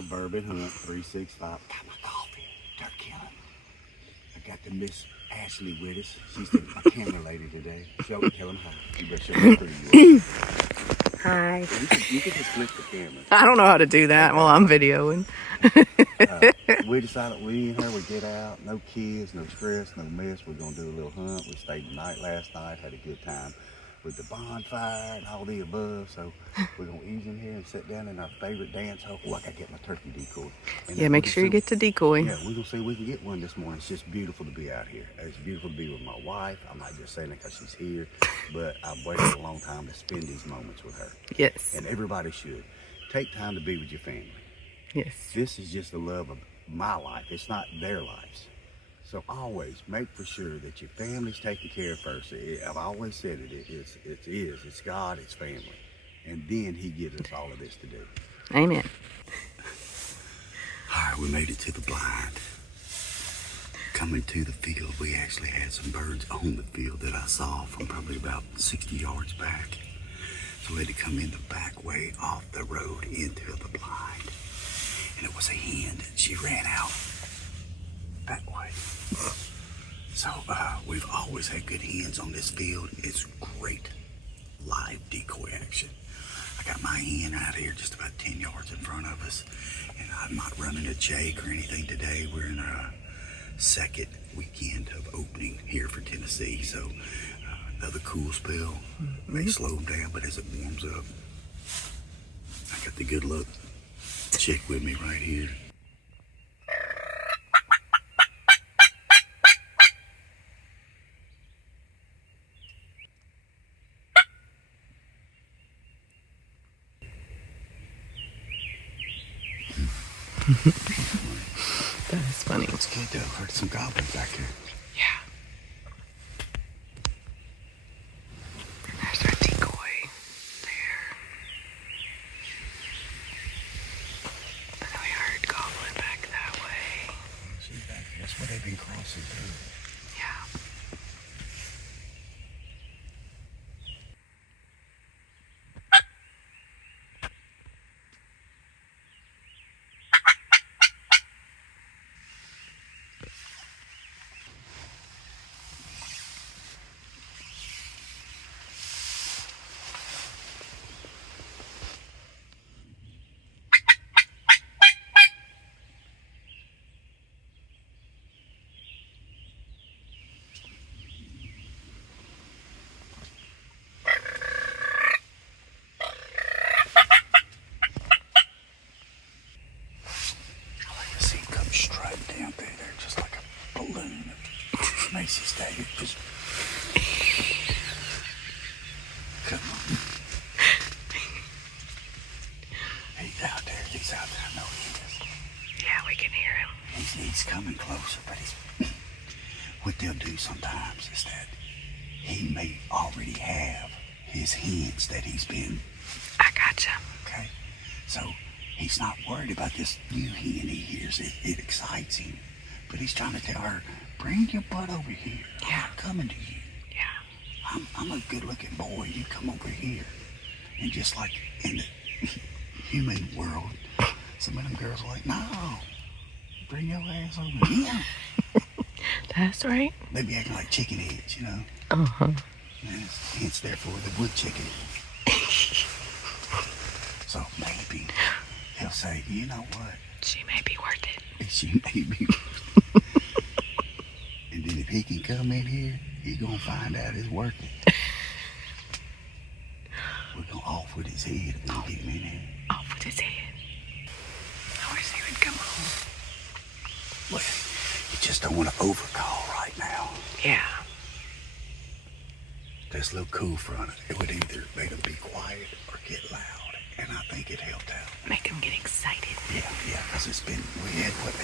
Suburban Hunt 365. Got my coffee, turkey hunt. I got the Miss Ashley with us. She's my camera lady today. Tell them hi. You better show them who you are. Hi. You can just flip the camera. I don't know how to do that while I'm videoing. We decided we and her would get out. No kids, no stress, no mess. We're going to do a little hunt. We stayed the night last night. Had a good time with the bonfire and all the above. So we're going to ease in here and sit down in our favorite dance hall. Oh, I got to get my turkey decoy. And Yeah, make sure you get the decoy. Yeah, we're going to see if we can get one this morning. It's just beautiful to be out here. It's beautiful to be with my wife. I'm not just saying it because she's here, but I've waited a long time to spend these moments with her. Yes. And everybody should. Take time to be with your family. Yes. This is just the love of my life. It's not their lives. So always make for sure that your family's taken care of first. I've always said it's God, it's family. And then he gives us all of this to do. Amen. All right, we made it to the blind. Coming to the field, we actually had some birds on the field that I saw from probably about 60 yards back. So we had to come in the back way off the road into the blind. And it was a hen. She ran out that way. So we've always had good hens on this field. It's great live decoy action. I got my hen out here just about 10 yards in front of us. And I'm not running a jake or anything today. We're in our second weekend of opening here for Tennessee. So another cool spell. May slow them down, but as it warms up, I got the good luck chick with me right here. That is funny. It's good though. Heard some goblins back here. Yeah. There's our decoy there. And then we heard goblin back that way. She's back here. That's where they've been crossing through. Yeah. Down there, just like a balloon at Macy's Day. Just come on. He's out there. I know he is. Yeah, we can hear him. He's coming closer, but what they'll do sometimes is that he may already have his hens that he's been. I gotcha. Okay, so he's not worried about this new hen he hears. It excites him. But he's trying to tell her, bring your butt over here. Yeah. I'm coming to you. Yeah. I'm a good-looking boy. You come over here. And just like in the human world, some of them girls are like, no, bring your ass over here. That's right. They be acting like chicken heads, you know. Uh-huh. And it's therefore the wood chicken. So maybe he'll say, you know what? She may be worth it. She may be. And then if he can come in here, he's going to find out it's worth it. We're going to off with his head if we can get him in here. Off with his head. I wish he would come home. Well, you just don't want to overcall right now. Yeah. This little cool front, it would either make him be quiet or get loud. And I think it helped out. Make him get excited. Yeah, because it's been, we had what,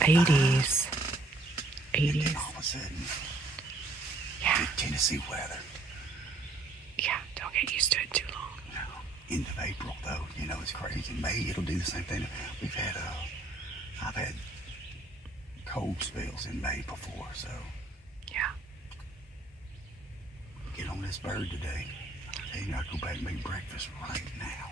80s. And then all of a sudden, Yeah. the Tennessee weather. Yeah, don't get used to it too long. No, end of April though, you know, it's crazy. May, it'll do the same thing. We've had, I've had cold spells in May before, so. Yeah. Get on this bird today. I tell you, I'll go back and make breakfast right now.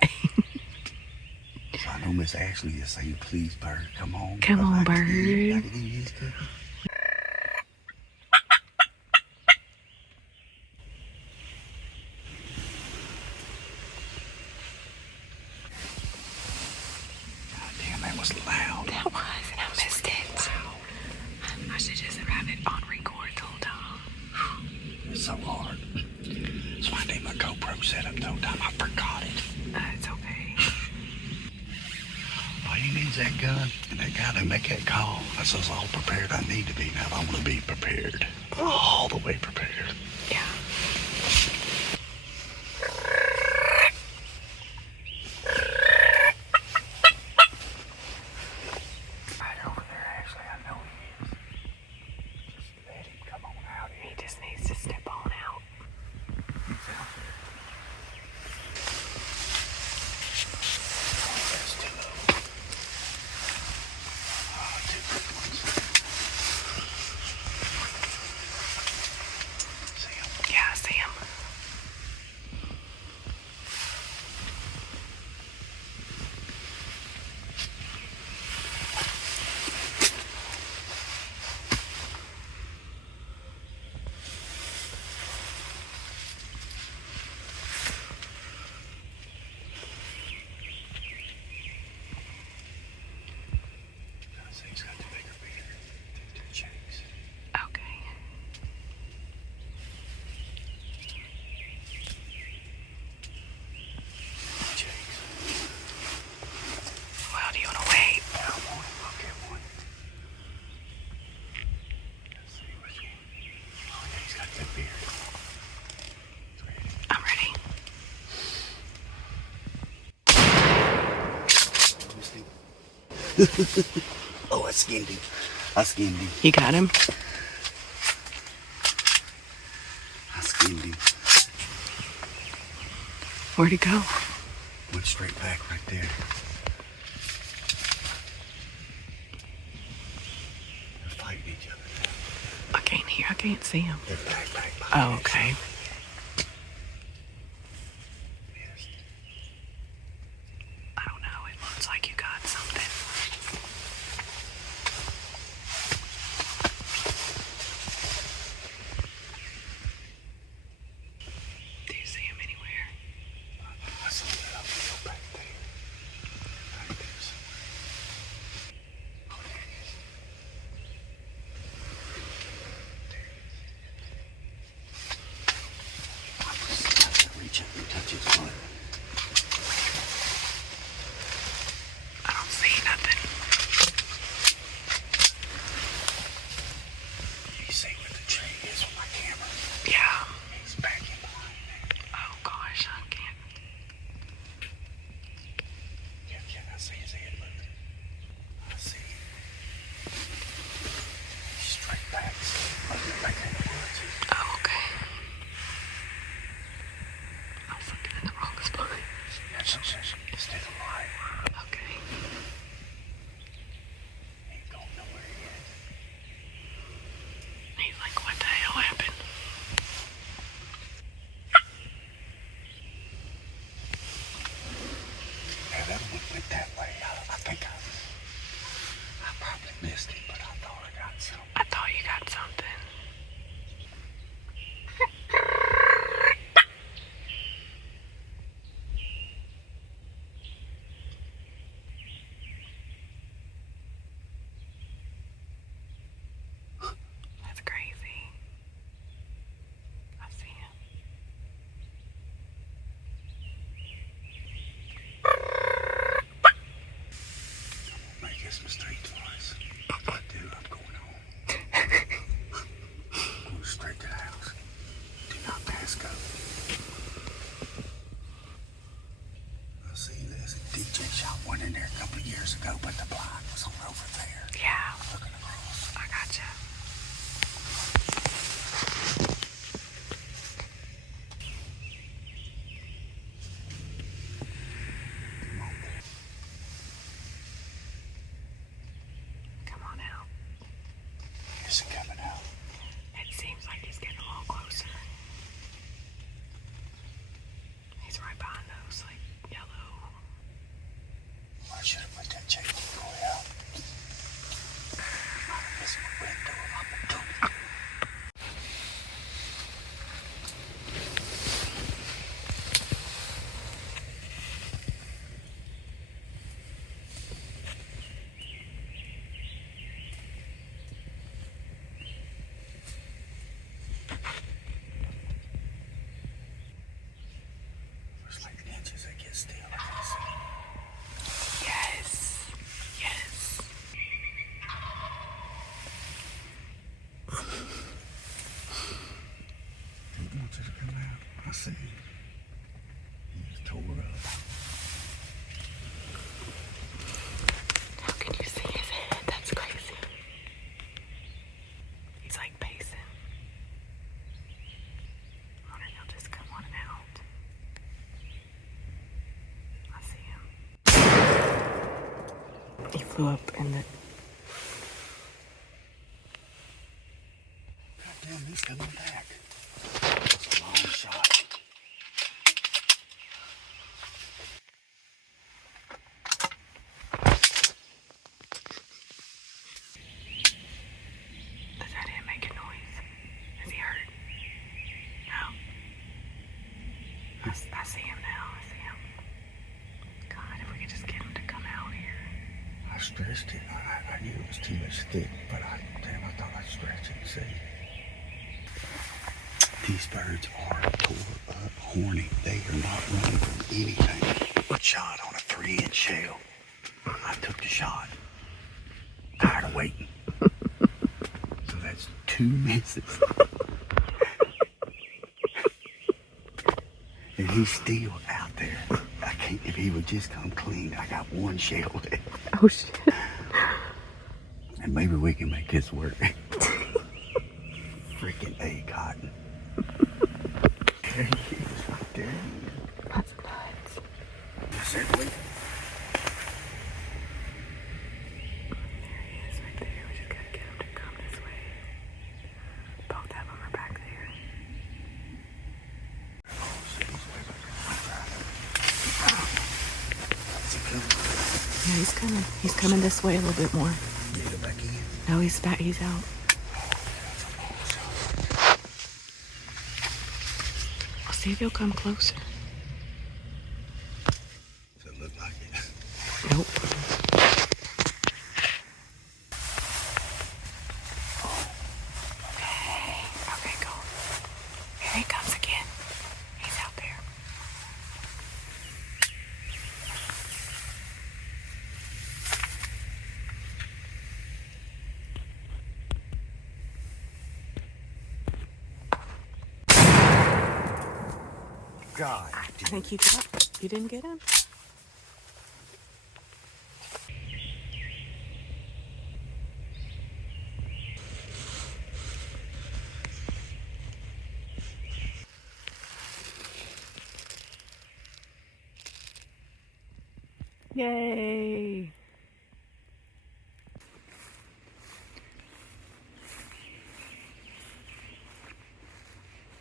So I know Miss Ashley is saying, please, bird, come on. Come on, I can give you bird. his cookie. God damn, that was loud. That was, and I missed it. I should just have had it on record the whole time. It's so hard. That's why I need my GoPro set up the whole time. I forgot it. It's okay. All you need is that gun and that guy to make that call. That's as all prepared I need to be now. I want to be prepared. All the way prepared. Yeah. Right over there, actually, I know he is. Just let him come on out here. He just needs to step on out. That's two of them. Oh, two big ones. See him? Yeah, I see him. I see he's got the bigger beard. Two checks. Okay. Checks. Well, do you want to wait? I want to look at one. Let's see which one. Oh, yeah, he's got that beard. He's ready. I'm ready. Oh, I skinned him. I skinned him. You got him? I skinned him. Where'd he go? Went straight back right there. They're fighting each other now. I can't hear. I can't see him. They're back. Oh, okay. Yes. I don't know. It looks like you got something. Do you see him anywhere? I saw that up go back there. Right there somewhere. Oh, there he is. There he is. wants her to come out. I see. He's tore up. How can you see his head? That's crazy. He's like pacing. I wonder if he'll just come on and out. I see him. He flew up in the... God damn, he's coming back. Long shot. Is that him making noise? Is he hurt? No. I see him now. I see him. God, if we could just get him to come out here. I stretched it. I knew it was too much thick, but I thought I'd stretch it and see. These birds are tore up horny. They are not running from anything. Good shot on a 3-inch shell. I took the shot. Tired of waiting. So that's 2 misses. And he's still out there. I can't, if he would just come clean, I got 1 shell left. Oh, shit. And maybe we can make this work. Freaking A, Cotton. There he is, right there. That's nuts. Simply. There he is right there. We just gotta get him to come this way. Both of them are back there. Oh, shit, he's way back there. Yeah, he's coming. He's coming this way a little bit more. Get it back in. No, he's back. He's out. I'll see if he'll come closer. Does it look like it? Nope. Okay, go. Here he comes again. He's out there. God. I think you got. You didn't get him? Yay!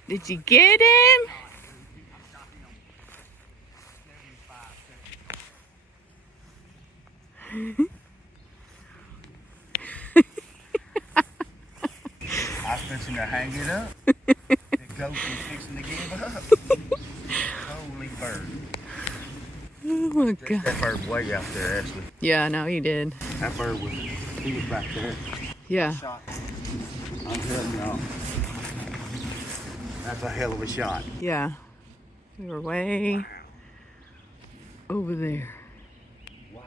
Did you get him? I was fixing to hang it up. The goat was fixing to give up. Holy bird. Oh my god. That bird way out there, actually. Yeah, no, you did. That bird was, he was back there. Yeah. Shot. I'm telling y'all. That's a hell of a shot. Yeah. We were way over there. Wow.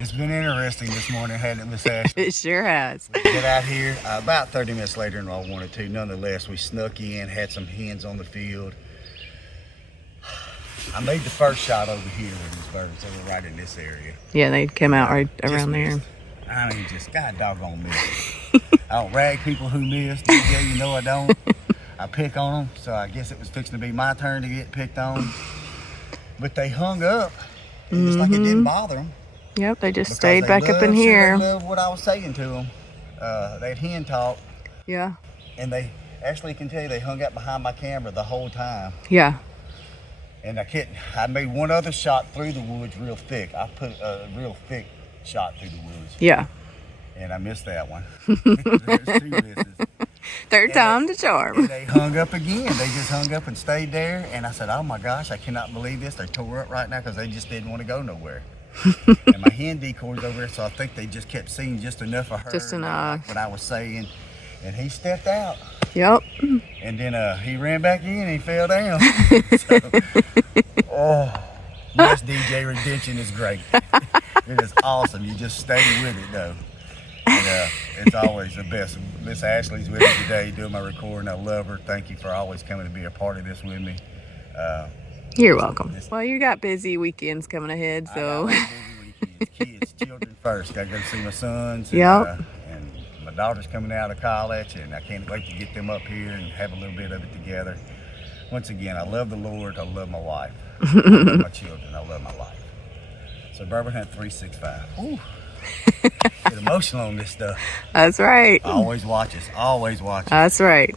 It's been interesting this morning, hasn't it, Miss Ashley? It sure has. Get out here about 30 minutes later than I wanted to. Nonetheless, we snuck in, had some hens on the field. I made the first shot over here with these birds. They were right in this area. Yeah, they came out right around there. Missed. I mean, just God doggone missed. I don't rag people who missed. DJ, you know I don't. I pick on them, so I guess it was fixing to be my turn to get picked on. But they hung up. It's like it didn't bother them. Yep, they just stayed back up in here. They loved what I was saying to them. They had hen talk, Yeah. and they actually can tell you they hung out behind my camera the whole time. Yeah. And I made one other shot through the woods real thick. I put a real thick shot through the woods. Yeah. And I missed that one. There's 2 misses. Third time the charm. And they hung up again. They just hung up and stayed there. And I said, oh my gosh, I cannot believe this. They're tore up right now because they just didn't want to go nowhere. And my hen decoy's over there, so I think they just kept seeing just enough of her. Just enough. Like what I was saying. And he stepped out. Yep. And then he ran back in and he fell down. So, oh, yes, DJ Redemption is great. It is awesome. You just stay with it, though. And it's always the best. Miss Ashley's with me today doing my recording. I love her. Thank you for always coming to be a part of this with me. You're welcome. Well, you got busy weekends coming ahead, so. I got busy weekends. Kids, children first. Got to go see my sons. Yep. And my daughter's coming out of college, and I can't wait to get them up here and have a little bit of it together. Once again, I love the Lord. I love my wife. I love my children. I love my life. So Bourbon Hunt 365. Ooh. Get emotional on this stuff. That's right. Always watch us. Always watch us. That's right.